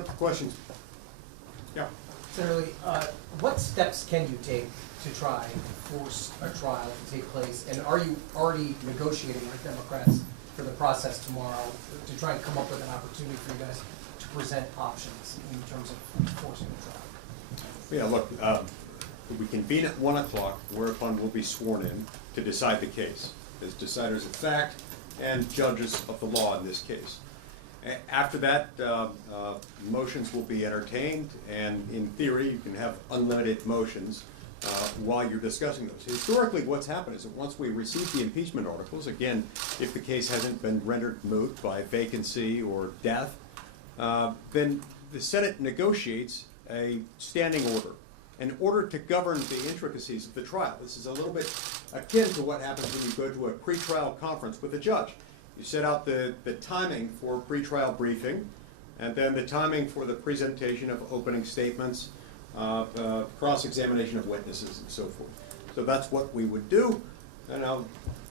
up for questions. Yeah. Senator Lee, what steps can you take to try and force a trial to take place? And are you already negotiating with Democrats for the process tomorrow to try and come up with an opportunity for you guys to present options in terms of forcing a trial? Yeah, look, we convene at 1 o'clock, whereupon we'll be sworn in to decide the case as deciders of fact and judges of the law in this case. After that, motions will be entertained, and in theory, you can have unlimited motions while you're discussing those. Historically, what's happened is that once we receive the impeachment articles, again, if the case hasn't been rendered moot by vacancy or death, then the Senate negotiates a standing order in order to govern the intricacies of the trial. This is a little bit akin to what happens when you go to a pretrial conference with a judge. You set out the timing for pretrial briefing, and then the timing for the presentation of opening statements, cross-examination of witnesses, and so forth. So that's what we would do. And now,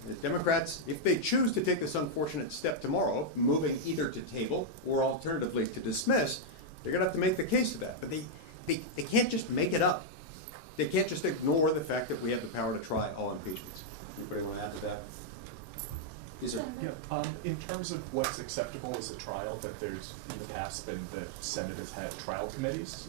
the Democrats, if they choose to take this unfortunate step tomorrow, moving either to table or alternatively to dismiss, they're going to have to make the case of that. But they can't just make it up. They can't just ignore the fact that we have the power to try all impeachments. Anybody want to add to that? Yes, sir. Yeah, in terms of what's acceptable as a trial, that there's in the past been the Senate has had trial committees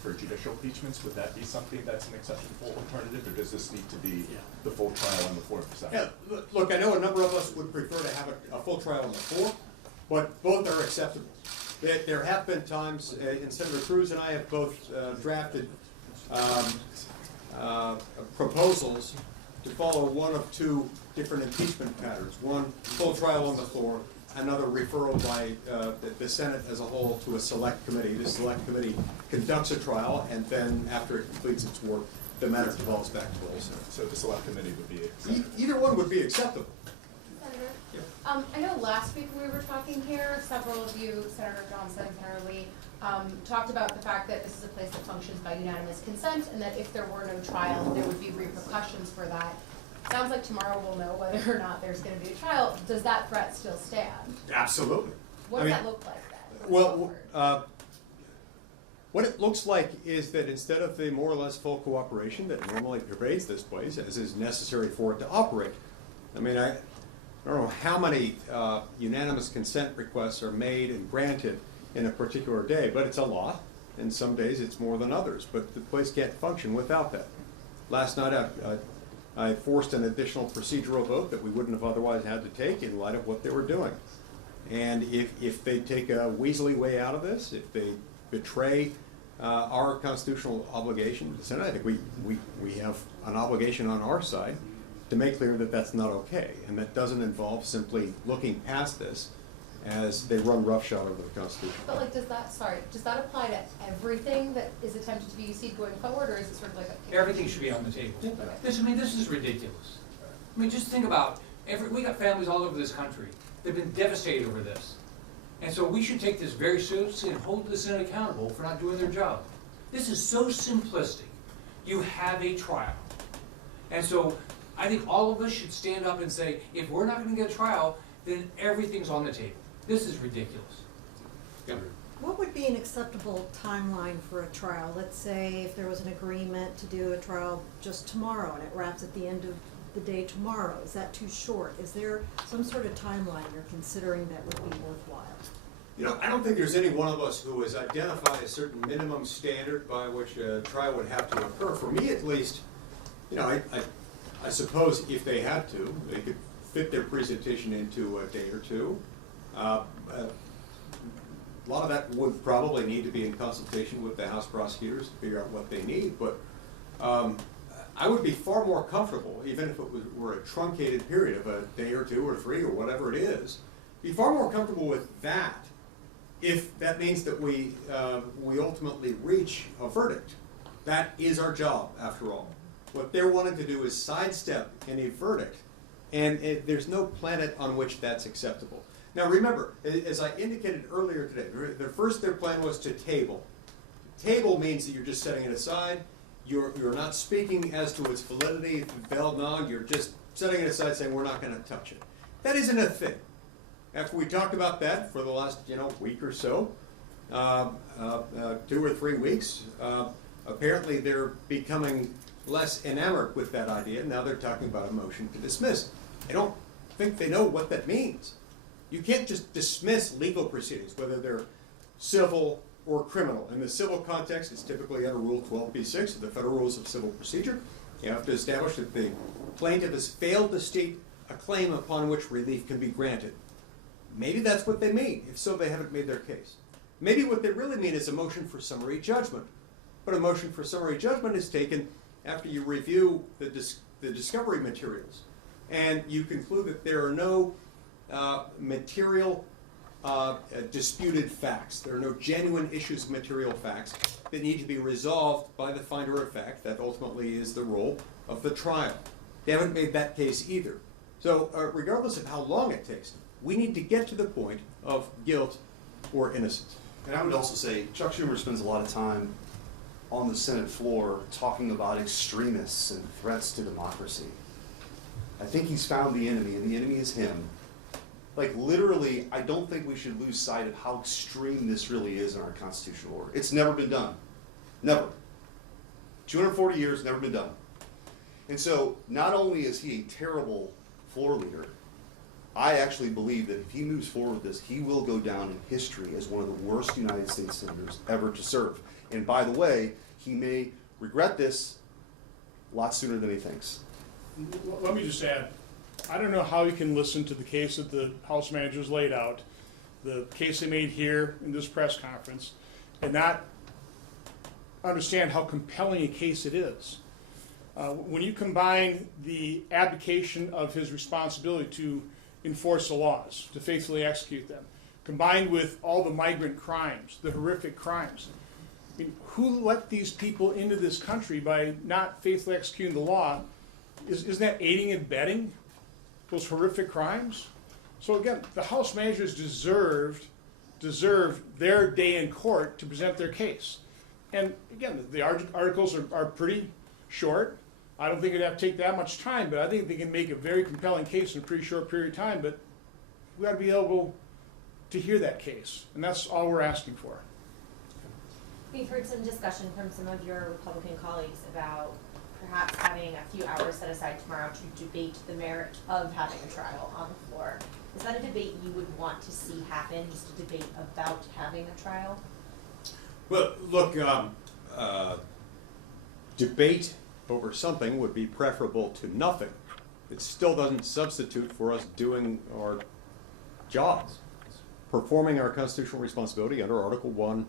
for judicial impeachments. Would that be something that's an acceptable alternative, or does this need to be the full trial on the floor of the Senate? Yeah, look, I know a number of us would prefer to have a full trial on the floor, but both are acceptable. There have been times, and Senator Cruz and I have both drafted proposals to follow one of two different impeachment patterns. One, full trial on the floor, another referral by the Senate as a whole to a select committee. The select committee conducts a trial, and then after it completes its work, the matter devolves back to the whole Senate. So the select committee would be acceptable. Either one would be acceptable. Senator, Yeah. I know last week when we were talking here, several of you, Senator Johnson, Senator Lee, talked about the fact that this is a place that functions by unanimous consent, and that if there were no trial, there would be repercussions for that. Sounds like tomorrow we'll know whether or not there's going to be a trial. Does that threat still stand? Absolutely. What does that look like then? Well, what it looks like is that instead of the more or less full cooperation that normally pervades this place, as is necessary for it to operate, I mean, I don't know how many unanimous consent requests are made and granted in a particular day, but it's a lot, and some days it's more than others, but the place can't function without that. Last night I forced an additional procedural vote that we wouldn't have otherwise had to take in light of what they were doing. And if they take a weaselly way out of this, if they betray our constitutional obligation to the Senate, I think we have an obligation on our side to make clear that that's not okay, and that doesn't involve simply looking past this as they run roughshod over the Constitution. But like, does that apply to everything that is attempted to be UC'd going forward, or is it sort of like a... Everything should be on the table. This is ridiculous. I mean, just think about, we got families all over this country. They've been devastated over this. And so we should take this very seriously and hold the Senate accountable for not doing their job. This is so simplistic. You have a trial. And so I think all of us should stand up and say, if we're not going to get a trial, then everything's on the table. This is ridiculous. Yeah. What would be an acceptable timeline for a trial? Let's say if there was an agreement to do a trial just tomorrow and it wraps at the end of the day tomorrow. Is that too short? Is there some sort of timeline you're considering that would be worthwhile? You know, I don't think there's any one of us who has identified a certain minimum standard by which a trial would have to occur. For me, at least, you know, I suppose if they had to, they could fit their presentation into a day or two. A lot of that would probably need to be in consultation with the House prosecutors to figure out what they need, but I would be far more comfortable, even if it were a truncated period of a day or two or three or whatever it is, be far more comfortable with that if that means that we ultimately reach a verdict. That is our job, after all. What they're wanting to do is sidestep any verdict, and there's no planet on which that's acceptable. Now remember, as I indicated earlier today, their plan was to table. Table means that you're just setting it aside. You're not speaking as to its validity, vel non, you're just setting it aside saying we're not going to touch it. That isn't a thing. After we talked about that for the last week or so, 2 or 3 weeks. Apparently they're becoming less enamored with that idea. Now they're talking about a motion to dismiss. I don't think they know what that means. You can't just dismiss legal proceedings, whether they're civil or criminal. In the civil context, it's typically under Rule 12b-6 of the Federal Rules of Civil Procedure. You have to establish that the plaintiff has failed to state a claim upon which relief can be granted. Maybe that's what they mean. If so, they haven't made their case. Maybe what they really mean is a motion for summary judgment. But a motion for summary judgment is taken after you review the discovery materials and you conclude that there are no material disputed facts. There are no genuine issues of material facts that need to be resolved by the finder of fact. That ultimately is the role of the trial. They haven't made that case either. So regardless of how long it takes, we need to get to the point of guilt or innocence. And I would also say Chuck Schumer spends a lot of time on the Senate floor talking about extremists and threats to democracy. I think he's found the enemy, and the enemy is him. Like literally, I don't think we should lose sight of how extreme this really is in our constitutional order. It's never been done. Never. 240 years, never been done. And so not only is he a terrible floor leader, I actually believe that if he moves forward with this, he will go down in history as one of the worst United States senators ever to serve. And by the way, he may regret this a lot sooner than he thinks. Let me just add, I don't know how you can listen to the case that the House managers laid out, the case they made here in this press conference, and not understand how compelling a case it is. When you combine the abdication of his responsibility to enforce the laws, to faithfully execute them, combined with all the migrant crimes, the horrific crimes, I mean, who let these people into this country by not faithfully executing the law? Isn't that aiding and abetting those horrific crimes? So again, the House managers deserve their day in court to present their case. And again, the articles are pretty short. I don't think it'd have to take that much time, but I think they can make a very compelling case in a pretty short period of time, but we ought to be able to hear that case, and that's all we're asking for. We've heard some discussion from some of your Republican colleagues about perhaps having a few hours set aside tomorrow to debate the merit of having a trial on the floor. Is that a debate you would want to see happen, just a debate about having a trial? Well, look, debate over something would be preferable to nothing. It still doesn't substitute for us doing our jobs, performing our constitutional responsibility under Article 1,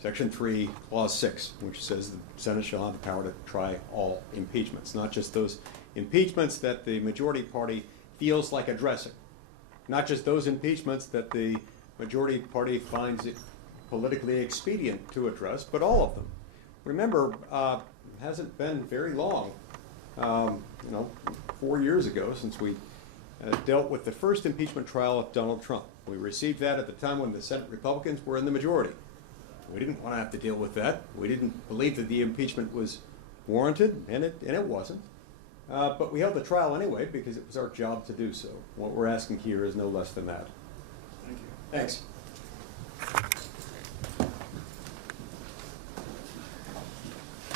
Section 3, Clause 6, which says the Senate shall have the power to try all impeachments, not just those impeachments that the majority party feels like addressing, not just those impeachments that the majority party finds it politically expedient to address, but all of them. Remember, it hasn't been very long, 4 years ago since we dealt with the first impeachment trial of Donald Trump. We received that at the time when the Senate Republicans were in the majority. We didn't want to have to deal with that. We didn't believe that the impeachment was warranted, and it wasn't. But we held the trial anyway because it was our job to do so. What we're asking here is no less than that. Thank you. Thanks.